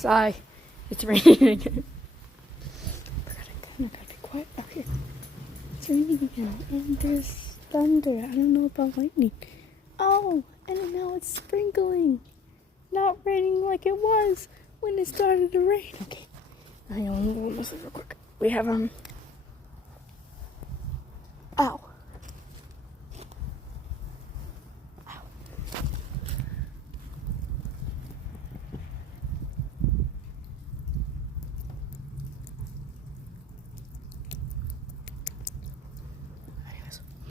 Sigh. It's raining again. I gotta be quiet out here. It's raining again, and there's thunder. I don't know about lightning. Oh, and now it's sprinkling. Not raining like it was when it started to rain. Okay, I want to go real quick. We have